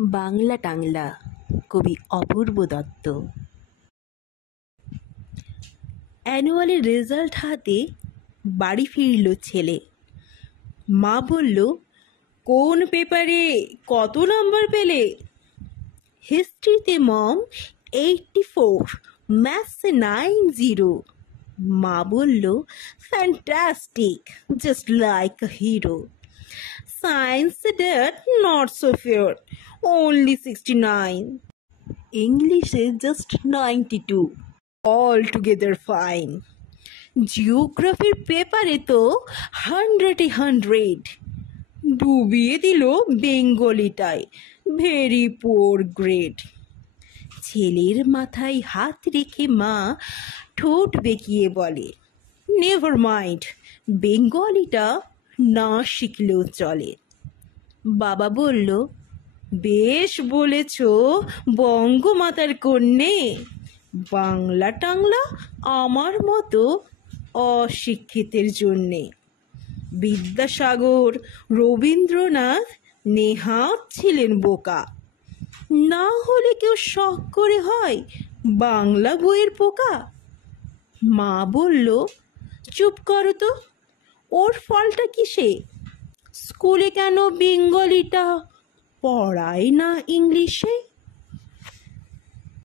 বাংলা টাংলা কবি অপূর্ব দত্ত। অ্যানুয়ালের রেজাল্ট হাতে বাড়ি ফিরল ছেলে। মা বলল, কোন পেপারে কত নাম্বার পেলে? হিস্ট্রিতে মম 84, ম্যাথসে 90। মা বলল, fantastic, just like a hero. Science, Dad, not so fair, only 69. English is just 92, altogether fine. জিওগ্রাফির পেপারে তো 100 ডুবিয়ে দিল বেঙ্গলিটায়, ভেরি পোর গ্রেড। ছেলের মাথায় হাত রেখে মা ঠোঁট বেঁকিয়ে বলে, নেভার মাইন্ড, বেঙ্গলিটা না শিখলেও চলে। বাবা বলল, বেশ বলেছ বঙ্গমাতার কন্যে, বাংলা টাংলা আমার মতো অশিক্ষিতের জন্যে। বিদ্যাসাগর, রবীন্দ্রনাথ নেহাত ছিলেন বোকা, না হলে কেউ শখ করে হয় বাংলা বইয়ের পোকা। মা বলল, চুপ করো তো, ওর ফলটা কিসে? স্কুলে কেন বেঙ্গলিটা পড়ায় না ইংলিশে?